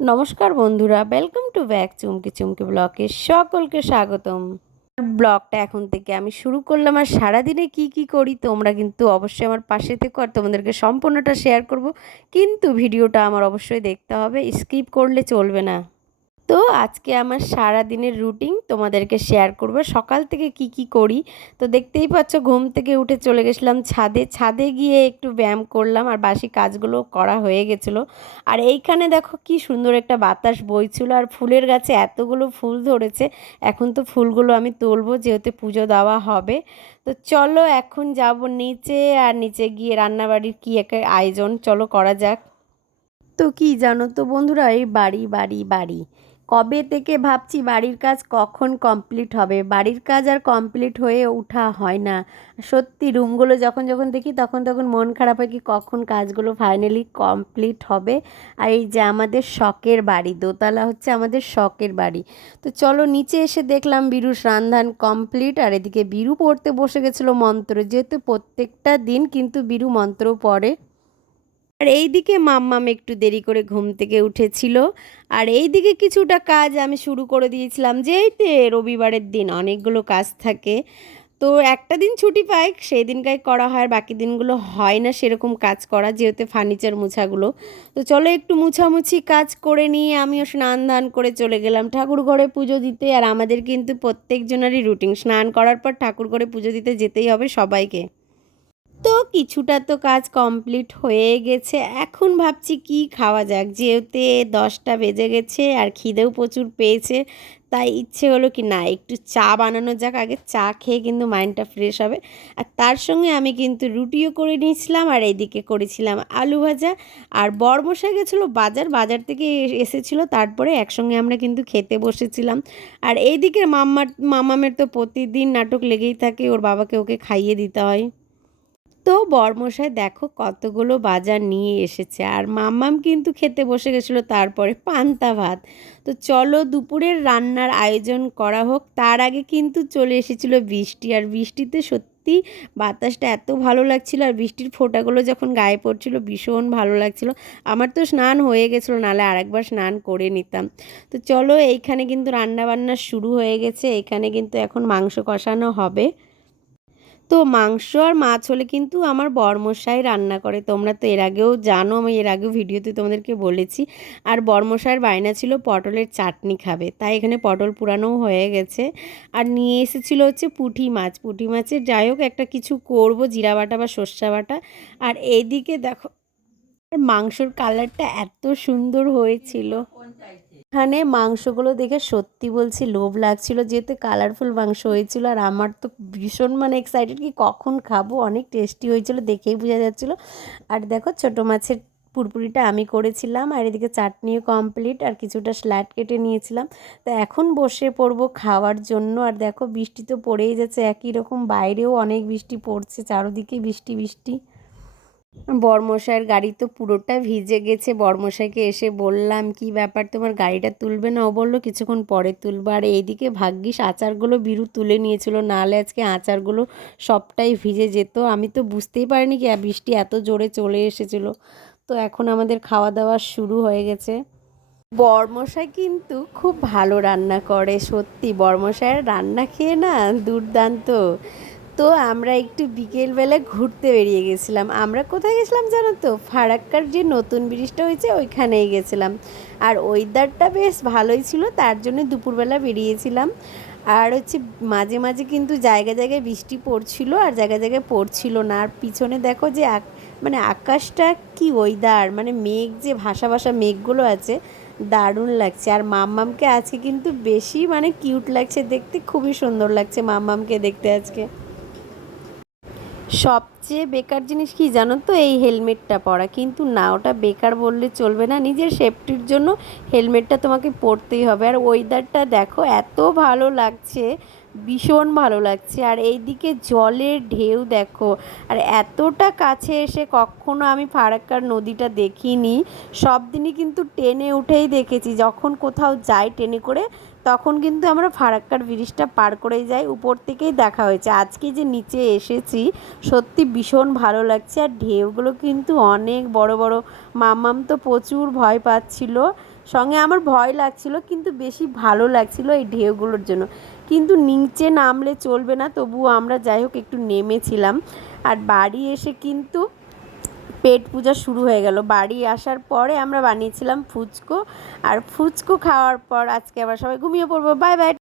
নমস্কার বন্ধুরা, welcome to back চুমকি চুমকি ব্লগে সকলকে স্বাগতম। ব্লগটা এখন থেকে আমি শুরু করলাম, আর সারাদিনে কি কি করি তোমরা কিন্তু অবশ্যই আমার পাশে থেকো, আর তোমাদেরকে সম্পূর্ণটা শেয়ার করব। কিন্তু ভিডিওটা আমার অবশ্যই দেখতে হবে, স্কিপ করলে চলবে না। তো আজকে আমার সারা দিনের রুটিন তোমাদেরকে শেয়ার করব, সকাল থেকে কি কি করি। তো দেখতেই পাচ্ছ, ঘুম থেকে উঠে চলে গেছিলাম ছাদে। ছাদে গিয়ে একটু ব্যায়াম করলাম, আর বাসি কাজগুলো করা হয়ে গেছিলো। আর এইখানে দেখো কি সুন্দর একটা বাতাস বইছিল, আর ফুলের গাছে এতগুলো ফুল ধরেছে। এখন তো ফুলগুলো আমি তুলবো, যেহেতু পুজো দেওয়া হবে। তো চলো এখন যাব নিচে, আর নিচে গিয়ে রান্নাবাড়ির কি একটা আয়োজন চলো করা যাক। তো কি জানো তো বন্ধুরা, এই বাড়ি বাড়ি বাড়ি কবে থেকে ভাবছি বাড়ির কাজ কখন কমপ্লিট হবে। বাড়ির কাজ আর কমপ্লিট হয়ে ওঠা হয় না। সত্যি রুমগুলো যখন যখন দেখি তখন তখন মন খারাপ হয় কি কখন কাজগুলো ফাইনালি কমপ্লিট হবে। আর এই যে আমাদের শখের বাড়ি, দোতলা হচ্ছে আমাদের শখের বাড়ি। তো চলো নিচে এসে দেখলাম বিরু রান্ধান কমপ্লিট, আর এদিকে বিরু পড়তে বসে গেছিলো মন্ত্র, যেহেতু প্রত্যেকটা দিন কিন্তু বিরু মন্ত্র পড়ে। আর এইদিকে মাম্মাম একটু দেরি করে ঘুম থেকে উঠেছিল। আর এইদিকে কিছুটা কাজ আমি শুরু করে দিয়েছিলাম, যেইতে রবিবারের দিন অনেকগুলো কাজ থাকে। তো একটা দিন ছুটি পাই, সেই দিনকাই করা হয়, আর বাকি দিনগুলো হয় না সেরকম কাজ করা, যেহেতু ফার্নিচার মুছাগুলো। তো চলো একটু মুছামুছি কাজ করে নিয়ে আমিও স্নান ধান করে চলে গেলাম ঠাকুর ঘরে পুজো দিতে। আর আমাদের কিন্তু প্রত্যেকজনেরই রুটিন, স্নান করার পর ঠাকুর ঘরে পুজো দিতে যেতেই হবে সবাইকে। তো কিছুটা তো কাজ কমপ্লিট হয়ে গেছে, এখন ভাবছি কি খাওয়া যাক, যেহেতু 10টা বেজে গেছে আর খিদেও প্রচুর পেয়েছে। তাই ইচ্ছে হলো কি না একটু চা বানানো যাক, আগে চা খেয়ে কিন্তু মাইন্ডটা ফ্রেশ হবে। আর তার সঙ্গে আমি কিন্তু রুটিও করে নিয়েছিলাম, আর এইদিকে করেছিলাম আলু ভাজা। আর বরমশাই গেছিলো বাজার, বাজার থেকে এসেছিলো, তারপরে একসঙ্গে আমরা কিন্তু খেতে বসেছিলাম। আর এইদিকে মামামের তো প্রতিদিন নাটক লেগেই থাকে, ওর বাবাকে ওকে খাইয়ে দিতে হয়। তো বরমশাই দেখো কতগুলো বাজার নিয়ে এসেছে, আর মাম্মাম কিন্তু খেতে বসে গেছিলো তারপরে পান্তা ভাত। তো চলো দুপুরের রান্নার আয়োজন করা হোক, তার আগে কিন্তু চলে এসেছিলো বৃষ্টি। আর বৃষ্টিতে সত্যি বাতাসটা এত ভালো লাগছিল, আর বৃষ্টির ফোঁটাগুলো যখন গায়ে পড়ছিল ভীষণ ভালো লাগছিল। আমার তো স্নান হয়ে গেছিলো, নাহলে আরেকবার স্নান করে নিতাম। তো চলো এইখানে কিন্তু রান্না বান্না শুরু হয়ে গেছে, এখানে কিন্তু এখন মাংস কষানো হবে। তো মাংস আর মাছ হলে কিন্তু আমার বরমশাই রান্না করে, তোমরা তো এর আগেও জানো, আমি এর আগেও ভিডিওতে তোমাদেরকে বলেছি। আর বরমশাইয়ের বায়না ছিল পটলের চাটনি খাবে, তাই এখানে পটল পুরানোও হয়ে গেছে। আর নিয়ে এসেছিলো হচ্ছে পুঁটি মাছ, পুঁটি মাছের যাই হোক একটা কিছু করব, জিরা বাটা বা সর্ষে বাটা। আর এইদিকে দেখো মাংসর কালারটা এত সুন্দর হয়েছিল, এখানে মাংসগুলো দেখে সত্যি বলছি লোভ লাগছিল, যেহেতু কালারফুল মাংস হয়েছিল। আর আমার তো ভীষণ এক্সাইটেড কি কখন খাবো, অনেক টেস্টি হয়েছিল দেখেই বোঝা যাচ্ছিলো। আর দেখো ছোটো মাছের পুরপুরিটা আমি করেছিলাম, আর এদিকে চাটনিও কমপ্লিট, আর কিছুটা স্যালাড কেটে নিয়েছিলাম। তো এখন বসে পড়বো খাওয়ার জন্য। আর দেখো বৃষ্টি তো পড়েই যাচ্ছে একই রকম, বাইরেও অনেক বৃষ্টি পড়ছে, চারদিকে বৃষ্টি বৃষ্টি। বরমশাইয়ের গাড়ি তো পুরোটা ভিজে গেছে, বরমশাইকে এসে বললাম কি ব্যাপার তোমার গাড়িটা তুলবে না, ও বললো কিছুক্ষণ পরে তুলবো। আর এইদিকে ভাগ্যিস আচারগুলো বিরু তুলে নিয়েছিল, নাহলে আজকে আচারগুলো সবটাই ভিজে যেত। আমি তো বুঝতেই পারিনি কি বৃষ্টি এত জোরে চলে এসেছিলো। তো এখন আমাদের খাওয়া দাওয়া শুরু হয়ে গেছে। বরমশাই কিন্তু খুব ভালো রান্না করে, সত্যি বরমশাইয়ের রান্না খেয়ে না দুর্দান্ত। তো আমরা একটু বিকেলবেলা ঘুরতে বেরিয়ে গেছিলাম। আমরা কোথায় গেছিলাম জানো তো, ফারাক্কার যে নতুন ব্রিজটা হয়েছে ওইখানেই গেছিলাম। আর ওয়েদারটা বেশ ভালোই ছিল, তার জন্য দুপুরবেলা বেরিয়েছিলাম। আর হচ্ছে মাঝে মাঝে কিন্তু জায়গায় জায়গায় বৃষ্টি পড়ছিল, আর জায়গায় জায়গায় পড়ছিল না। আর পিছনে দেখো যে আকাশটা কি ওয়েদার, মেঘ যে ভাসা ভাসা মেঘগুলো আছে, দারুণ লাগছে। আর মাম্মামকে আজকে কিন্তু বেশি কিউট লাগছে দেখতে, খুবই সুন্দর লাগছে মাম্মামকে দেখতে আজকে। সবচেয়ে বেকার জিনিস কি জানো তো, এই হেলমেটটা পরা, কিন্তু না ওটা বেকার বললে চলবে না, নিজের সেফটির জন্য হেলমেটটা তোমাকে পরতেই হবে। আর ওয়েদারটা দেখো এত ভালো লাগছে, ভীষণ ভালো লাগছে। আর এইদিকে জলের ঢেউ দেখো, আর এতটা কাছে এসে কখনো আমি ফারাক্কার নদীটা দেখিনি। সব দিনই কিন্তু ট্রেনে উঠেই দেখেছি, যখন কোথাও যাই ট্রেনে করে তখন কিন্তু আমরা ফারাক্কার ব্রিজটা পার করেই যাই, উপর থেকেই দেখা হয়েছে। আজকে যে নিচে এসেছি সত্যি ভীষণ ভালো লাগছে, আর ঢেউগুলো কিন্তু অনেক বড় বড়। মাম্মাম তো প্রচুর ভয় পাচ্ছিল, সঙ্গে আমার ভয় লাগছিল, কিন্তু বেশি ভালো লাগছিল এই ঢেউগুলোর জন্য। কিন্তু নিচে নামলে চলবে না, তবুও আমরা যাই হোক একটু নেমেছিলাম। আর বাড়ি এসে কিন্তু পেট পূজা শুরু হয়ে গেল। বাড়ি আসার পরে আমরা বানিয়েছিলাম ফুচকো, আর ফুচকো খাওয়ার পর আজকে আবার সবাই ঘুমিয়ে পড়বো। Bye bye.